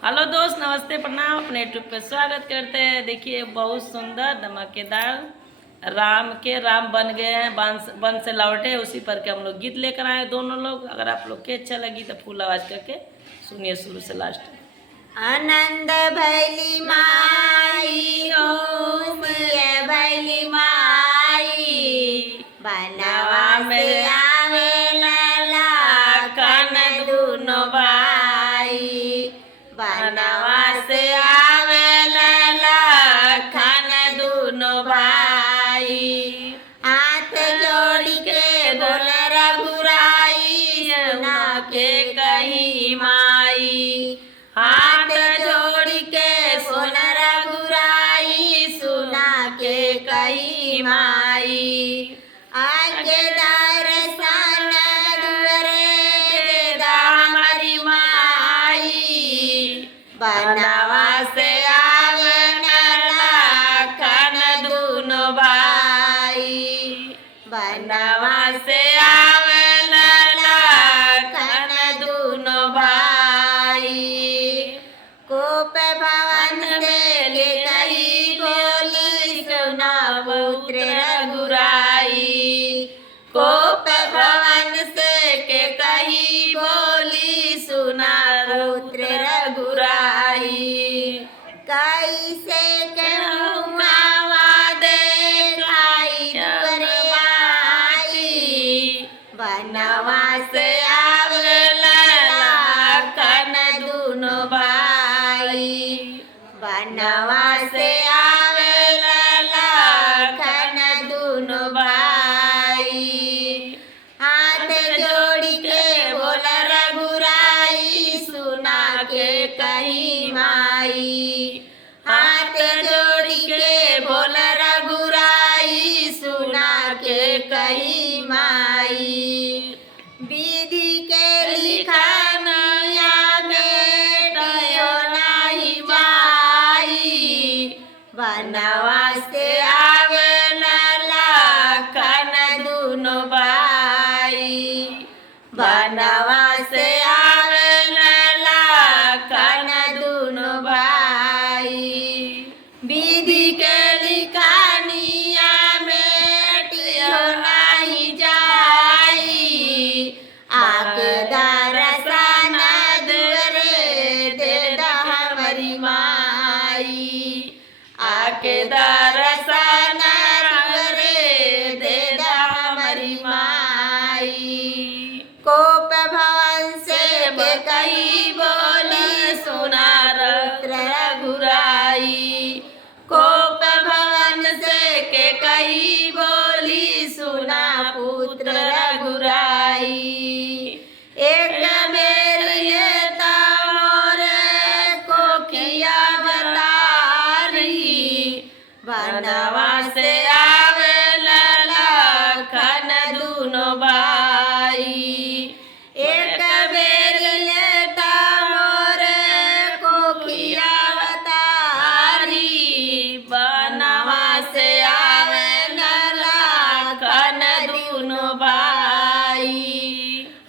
Hello दोस्त, नमस्ते, प्रणाम। अपने यूट्यूब पे स्वागत करते हैं। देखिए बहुत सुंदर धमाकेदार राम बन गए हैं, वन से लौटे, उसी पर के हम लोग गीत लेकर आए दोनों लोग। अगर आप लोग के अच्छा लगी तो फुल आवाज करके सुनिए शुरू से लास्ट। आनंद भैली माई हो भैली माई, बनवा में आवेला लाखन दुनो भाई, बनवा से आवेला लाखन दुनो भाई। हाथ जोड़ के बोल रघुराई, सुना के कही माई। हाथ जोड़ के बोल रघुराई, सुना के कही माई। आगे दर्शन दुआरे दा हमारी माई, बनवा से आवेला लाखन दुनो भाई, बनवा से आवेला लाखन दुनो भाई। कोप भवन से ले गई बोली, सुना पुत्र रघुराई। कोप भवन से के कही बोली, सुना पुत्र रघुराई। कैसे कहूँ मावा देखाई दुआरे, बनवा से आवेला लाखन दुनो भाई, बनवा से आवेला लाखन दुनो भाई। हाथ जोड़ के बोल रघुराई, सुना के कही माई। हाथ जोड़ के बोल रघुराई, सुना के कही माई। विधि के लिखनिया बेटियो नहीं माई, बनवा से आवेला लाखन दुनो भाई, बनवा से आवेला लाखन दुनो भाई। विधि के लिखनिया बेटियो नहीं जाई, आके दर्शन दुआरे दे दा हमारी माई। आके दर्शन दुआरे दे दा हमारी माई। कोप भवन से के कही बोली, सुना पुत्र रघुराई। कोप भवन से के कही बोली, सुना पुत्र रघुराई। एक बेर ये मोरे को किया बतारी, बनवा से आवेला लाखन दुनो भाई। एक बेर लेता मोरे को किया बतारी, बनवा से आवेला लाखन दुनो भाई।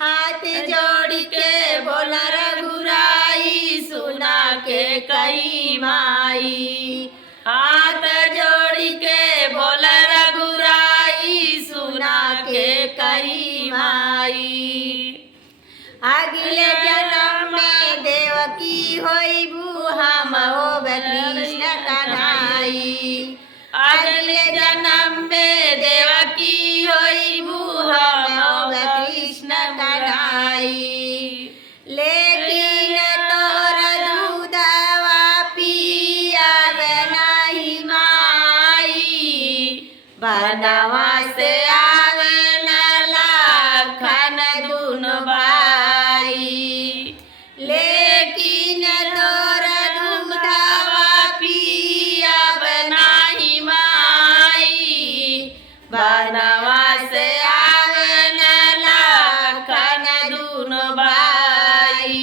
हाथ जोड़ के बोल रघुराई, सुना के कही माई। हाथ जोड़ के बोल रघुराई, सुना के कही माई। अगले जन्म में देवकी होइबू, हम होब कृष्ण कन्हाई। अगले जन्म में देवकी होइबू, हम होब कृष्ण कन्हाई। लेकिन तोर दूधवा पियावे नहीं माई, बनवा से आवेला लाखन दुनो भाई। लेकिन तोर दूधवा पियावे नहीं माई, बनवा से आवेला लाखन दुनो भाई।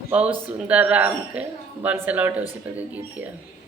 बहुत सुंदर राम के वन से लौटे, उसी पर के गीत किया।